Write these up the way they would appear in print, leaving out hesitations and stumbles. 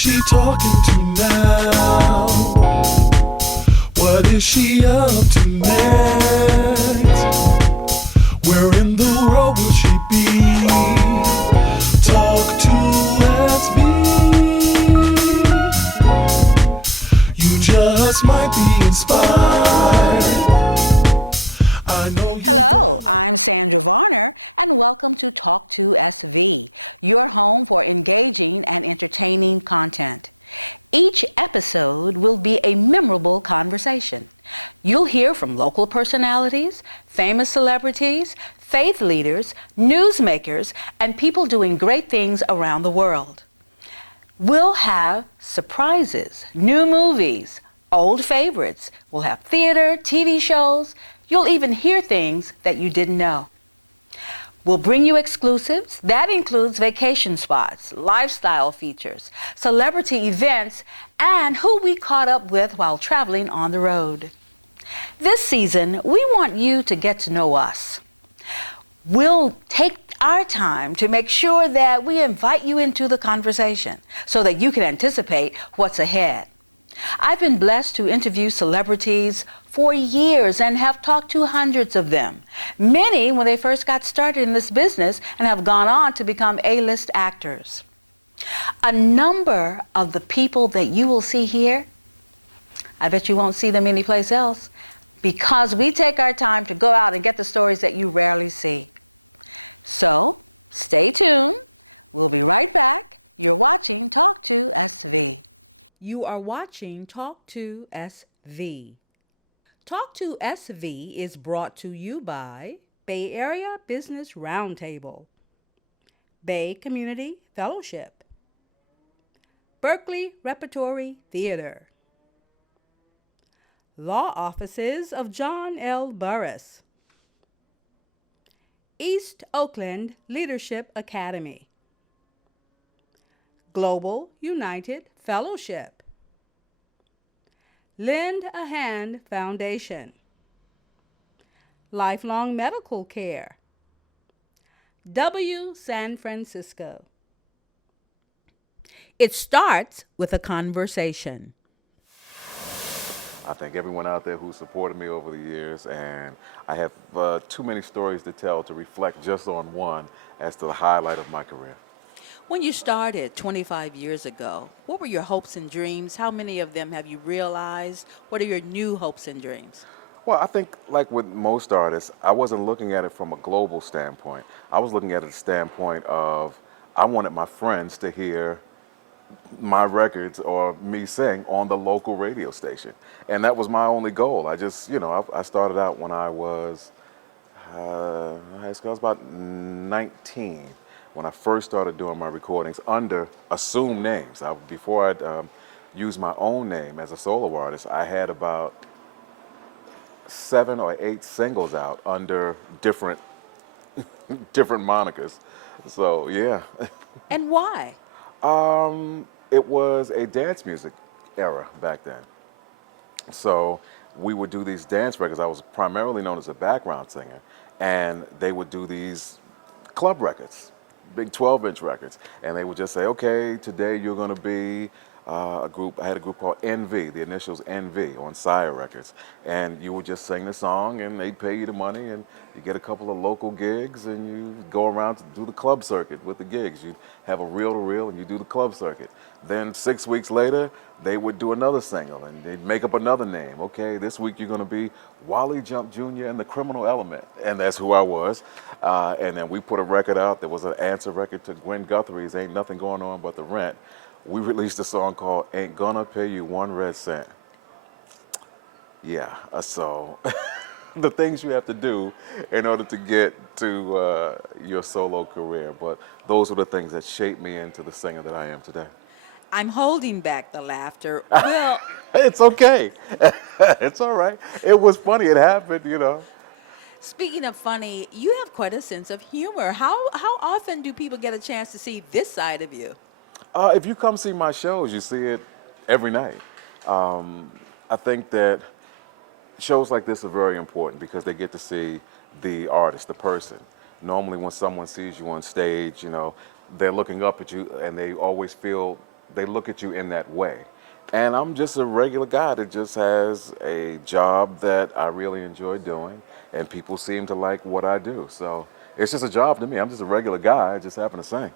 she talking to now? What is she up to next? Where in the world will she be? Talk2SV. You just might be inspired. I know you're gonna. You are watching Talk2SV. Talk2SV is brought to you by Bay Area Business Roundtable, Bay Community Fellowship, Berkeley Repertory Theater, Law Offices of John L. Burris, East Oakland Leadership Academy, Global United Fellowship, Lend a Hand Foundation, Lifelong Medical Care, W San Francisco. It starts with a conversation. I thank everyone out there who supported me over the years, and I have too many stories to tell to reflect just on one as to the highlight of my career. When you started 25 years ago, what were your hopes and dreams? How many of them have you realized? What are your new hopes and dreams? Well, I think, like with most artists, I wasn't looking at it from a global standpoint. I was looking at it a standpoint of I wanted my friends to hear my records or me sing on the local radio station. And that was my only goal. I just, I started out when I was, high school, I was about 19 when I first started doing my recordings under assumed names. Before I'd used my own name as a solo artist, I had about 7 or 8 singles out under different monikers. So yeah. And why? It was a dance music era back then. So we would do these dance records. I was primarily known as a background singer, and they would do these club records, big 12-inch records, and they would just say, okay, today you're going to be a group. I had a group called NV, the initials NV, on Sire Records, and you would just sing the song, and they'd pay you the money, and you get a couple of local gigs, and you go around to do the club circuit with the gigs. You'd have a reel-to-reel, and you do the club circuit. Then 6 weeks later, they would do another single, and they'd make up another name. Okay, this week you're going to be Wally Jump Jr. and the Criminal Element, and that's who I was. And then we put a record out. There was an answer record to Gwen Guthrie's Ain't Nothing Going On But the Rent. We released a song called Ain't Gonna Pay You One Red Cent. Yeah, so the things you have to do in order to get to your solo career. But those were the things that shaped me into the singer that I am today. I'm holding back the laughter. Well, It's okay. It's all right. It was funny. It happened. speaking of funny, you have quite a sense of humor. How often do people get a chance to see this side of you? If you come see my shows, you see it every night. I think that shows like this are very important because they get to see the artist, the person. Normally when someone sees you on stage, they're looking up at you and they always feel they look at you in that way. And I'm just a regular guy that just has a job that I really enjoy doing, and people seem to like what I do. So it's just a job to me. I'm just a regular guy. I just happen to sing.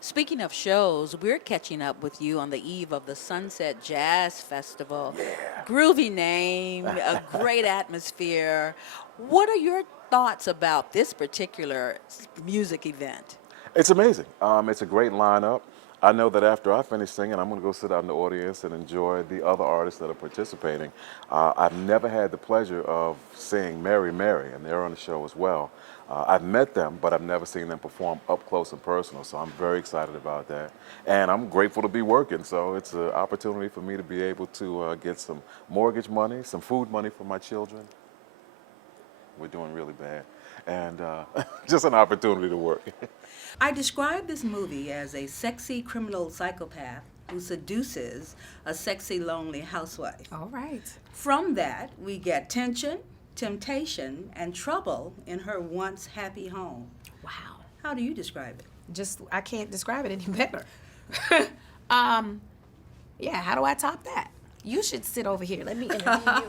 Speaking of shows, we're catching up with you on the eve of the Sunset Jazz Festival. Yeah. Groovy name, a great atmosphere. What are your thoughts about this particular music event? It's amazing. It's a great lineup. I know that after I finish singing, I'm going to go sit out in the audience and enjoy the other artists that are participating. I've never had the pleasure of seeing Mary Mary, and they're on the show as well. I've met them, but I've never seen them perform up close and personal, so I'm very excited about that. And I'm grateful to be working, so it's an opportunity for me to be able to get some mortgage money, some food money for my children. We're doing really bad. And just an opportunity to work. I describe this movie as a sexy criminal psychopath who seduces a sexy, lonely housewife. All right. From that, we get tension, temptation, and trouble in her once happy home. Wow. How do you describe it? I can't describe it any better. Yeah, how do I top that? You should sit over here. Let me interview you.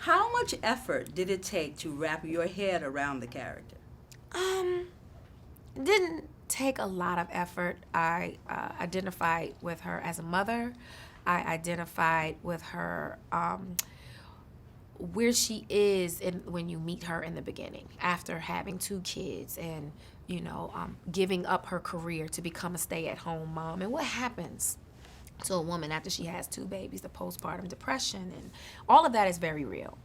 How much effort did it take to wrap your head around the character? It didn't take a lot of effort. I identified with her as a mother. I identified with her where she is when you meet her in the beginning, after having 2 kids and, giving up her career to become a stay-at-home mom. And what happens to a woman after she has 2 babies, the postpartum depression, and all of that is very real.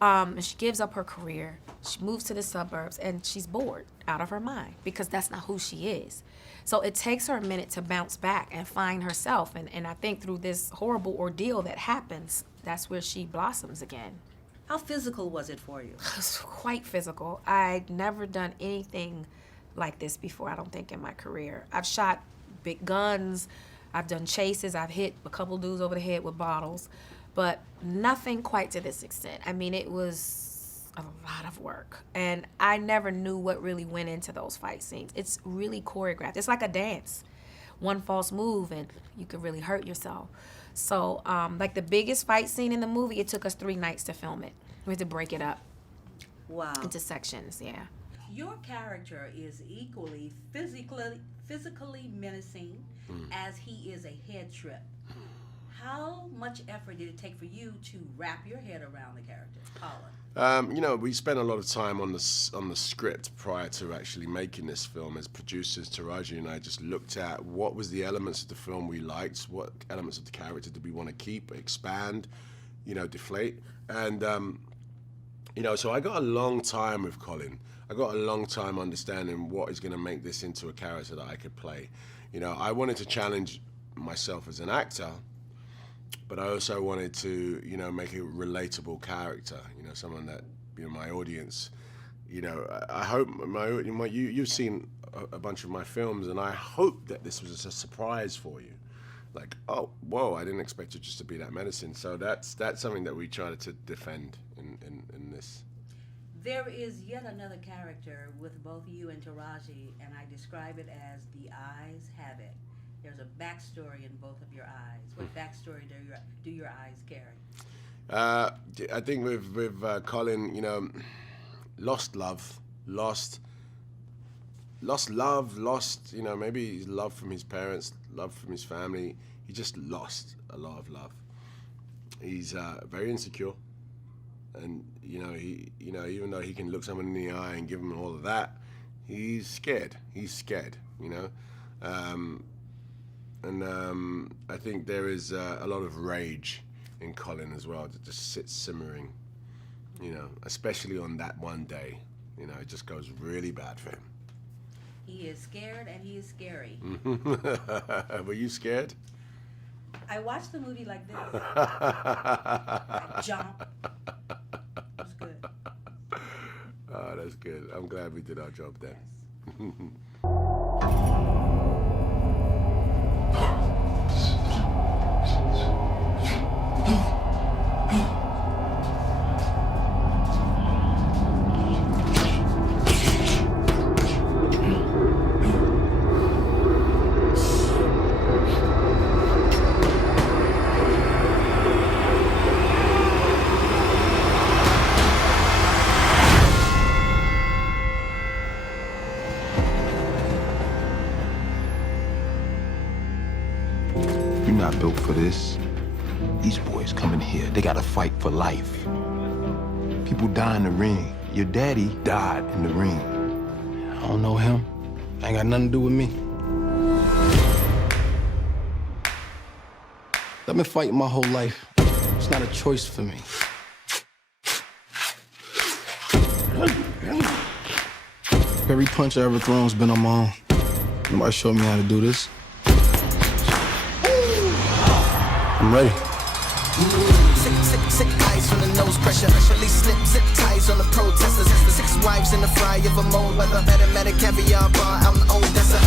And she gives up her career, she moves to the suburbs, and she's bored out of her mind because that's not who she is. So it takes her a minute to bounce back and find herself, and I think through this horrible ordeal that happens, that's where she blossoms again. How physical was it for you? It was quite physical. I'd never done anything like this before, I don't think, in my career. I've shot big guns, I've done chases, I've hit a couple dudes over the head with bottles, but nothing quite to this extent. I mean, it was a lot of work, and I never knew what really went into those fight scenes. It's really choreographed. It's like a dance. One false move, and you could really hurt yourself. So, like the biggest fight scene in the movie, it took us 3 nights to film it. We had to break it up into sections, yeah. Your character is equally physically menacing as he is a head trip. How much effort did it take for you to wrap your head around the character, Colin? We spent a lot of time on the script prior to actually making this film. As producers, Taraji and I just looked at what was the elements of the film we liked, what elements of the character did we want to keep, expand, deflate. And, so I got a long time with Colin. I got a long time understanding what is going to make this into a character that I could play. I wanted to challenge myself as an actor, but I also wanted to, make a relatable character, someone that, my audience, I hope you've seen a bunch of my films, and I hope that this was a surprise for you. Like, oh, whoa, I didn't expect it just to be that medicine. So that's something that we try to defend in this. There is yet another character with both you and Taraji, and I describe it as the eyes have it. There's a backstory in both of your eyes. What backstory do your eyes carry? I think with Colin, lost love, lost love, lost, maybe love from his parents, love from his family. He just lost a lot of love. He's very insecure, and even though he can look someone in the eye and give him all of that, he's scared. And I think there is a lot of rage in Colin as well that just sits simmering, especially on that one day. It just goes really bad for him. He is scared and he is scary. Were you scared? I watched the movie like this. I jump. It was good. Oh, that's good. I'm glad we did our job then. not built for this. These boys coming here, they gotta fight for life. People die in the ring. Your daddy died in the ring. I don't know him. Ain't got nothing to do with me. I've been fighting my whole life. It's not a choice for me. Every punch I ever thrown's been on my own. Nobody showed me how to do this. I'm ready. Sick eyes from the nose pressure. Actually slip zip ties on the protesters. 6 wives in the fry of a mold weather. Medic caviar bar out in Odessa.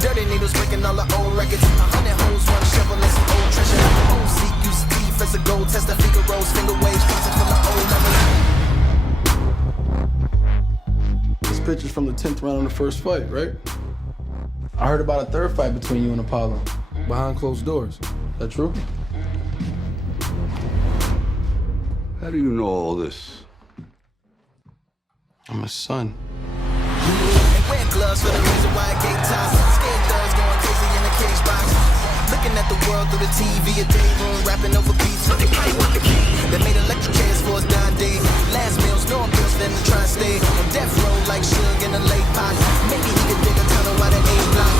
Dirty needles breaking all the old records. 100 holes, 1 shovel and some old treasure. Old seat used teeth as a gold tester. Figaro's finger waves closet full of old lovers. This picture's from the 10th round of the first fight, right? I heard about a third fight between you and Apollo. Behind closed doors. Is that true? How do you know all this? I'm his son. And wear gloves for the reason why I gave time. Scared thugs going crazy in the cage box. Looking at the world through the TV, a day room, rapping over beats. What they play with the key. They made electric chairs for us dying days. Last meals, no appeals for them to try and stay. On death row like Suge in a late pot. Maybe he could dig a tunnel while the A block.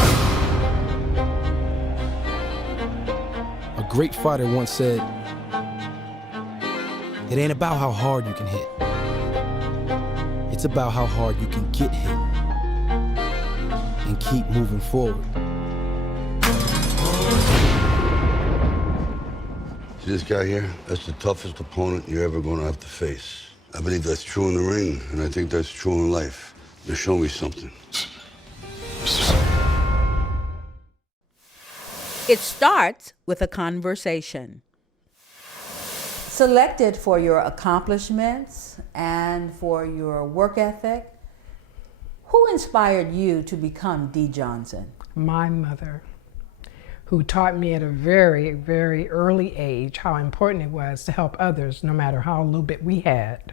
A great fighter once said, "It ain't about how hard you can hit. It's about how hard you can get hit and keep moving forward." See this guy here? That's the toughest opponent you're ever going to have to face. I believe that's true in the ring, and I think that's true in life. Now show me something. It starts with a conversation. Selected for your accomplishments and for your work ethic, who inspired you to become Dee Johnson? My mother, who taught me at a very, very early age how important it was to help others no matter how little bit we had.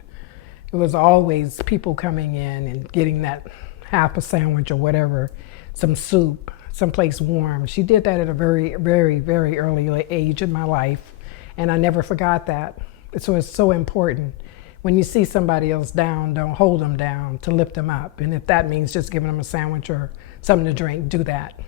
It was always people coming in and getting that half a sandwich or whatever, some soup, someplace warm. She did that at a very, very, very early age in my life. And I never forgot that. So it's so important. When you see somebody else down, don't hold them down, to lift them up. And if that means just giving them a sandwich or something to drink, do that.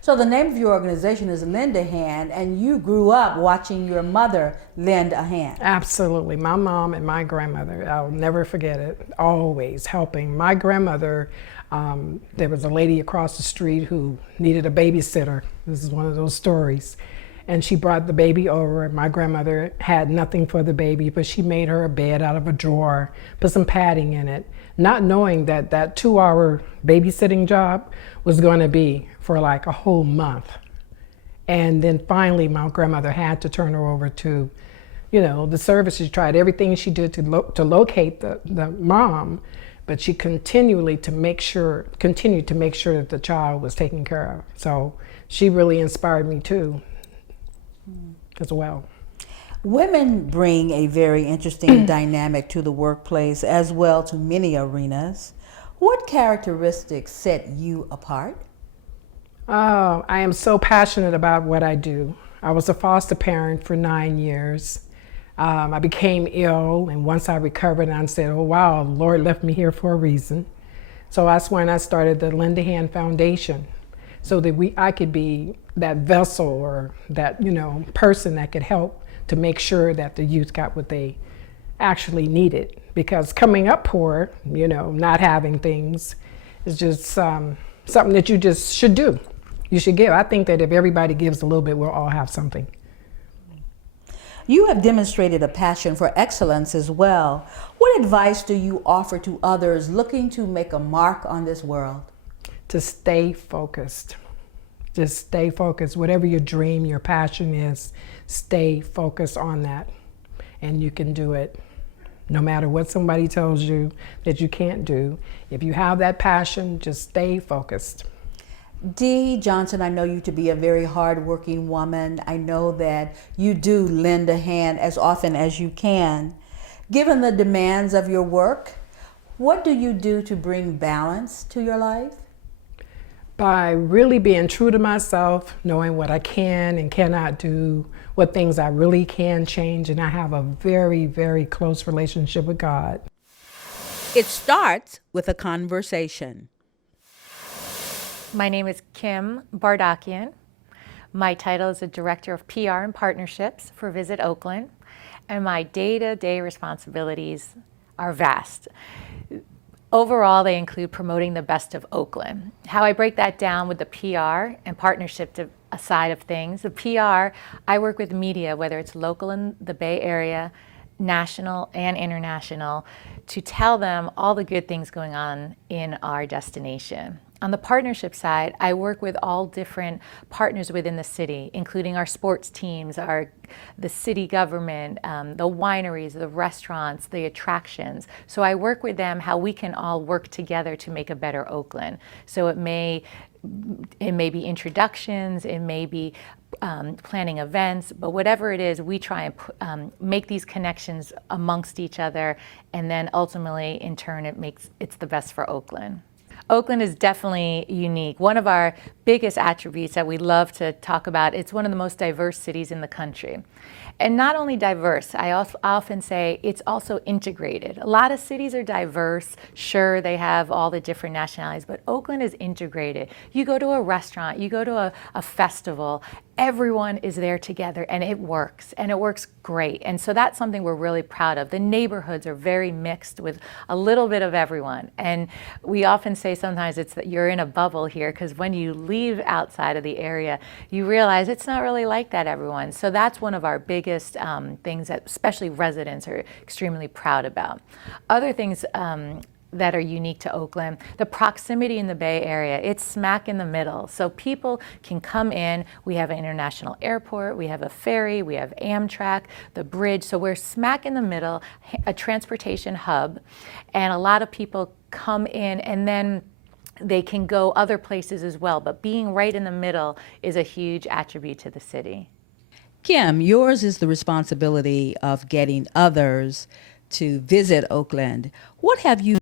So the name of your organization is Lend a Hand, and you grew up watching your mother lend a hand. Absolutely. My mom and my grandmother, I'll never forget it, always helping. My grandmother, there was a lady across the street who needed a babysitter. This is one of those stories. And she brought the baby over. My grandmother had nothing for the baby, but she made her a bed out of a drawer, put some padding in it, not knowing that that 2-hour babysitting job was going to be for like a whole month. And then finally, my grandmother had to turn her over to, you know, the service. She tried everything she did to locate the mom, but she continued to make sure that the child was taken care of. So she really inspired me too, as well. Women bring a very interesting dynamic to the workplace as well to many arenas. What characteristics set you apart? Oh, I am so passionate about what I do. I was a foster parent for 9 years. I became ill, and once I recovered, I said, oh wow, the Lord left me here for a reason. So that's when I started the Lend a Hand Foundation, so that I could be that vessel or that, you know, person that could help to make sure that the youth got what they actually needed. Because coming up poor, you know, not having things is just something that you just should do. You should give. I think that if everybody gives a little bit, we'll all have something. You have demonstrated a passion for excellence as well. What advice do you offer to others looking to make a mark on this world? To stay focused. Just stay focused. Whatever your dream, your passion is, stay focused on that. And you can do it. No matter what somebody tells you that you can't do. If you have that passion, just stay focused. Dee Johnson, I know you to be a very hardworking woman. I know that you do lend a hand as often as you can. Given the demands of your work, what do you do to bring balance to your life? By really being true to myself, knowing what I can and cannot do, what things I really can change, and I have a very, very close relationship with God. It starts with a conversation. My name is Kim Bardakian. My title is the Director of PR and Partnerships for Visit Oakland, and my day-to-day responsibilities are vast. Overall, they include promoting the best of Oakland. How I break that down with the PR and partnership side of things. The PR, I work with media, whether it's local in the Bay Area, national and international, to tell them all the good things going on in our destination. On the partnership side, I work with all different partners within the city, including our sports teams, the city government, the wineries, the restaurants, the attractions. So I work with them how we can all work together to make a better Oakland. So it may be introductions, it may be planning events, but whatever it is, we try and make these connections amongst each other, and then ultimately, in turn, it's the best for Oakland. Oakland is definitely unique. One of our biggest attributes that we love to talk about, it's one of the most diverse cities in the country. And not only diverse, I often say it's also integrated. A lot of cities are diverse. Sure, they have all the different nationalities, but Oakland is integrated. You go to a restaurant, you go to a festival, everyone is there together, and it works great. And so that's something we're really proud of. The neighborhoods are very mixed with a little bit of everyone. And we often say sometimes it's that you're in a bubble here, because when you leave outside of the area, you realize it's not really like that, everyone. So that's one of our biggest things that especially residents are extremely proud about. Other things that are unique to Oakland, the proximity in the Bay Area, it's smack in the middle. So people can come in, we have an international airport, we have a ferry, we have Amtrak, the bridge, so we're smack in the middle, a transportation hub, and a lot of people come in and then they can go other places as well, but being right in the middle is a huge attribute to the city. Kim, yours is the responsibility of getting others to visit Oakland. What have you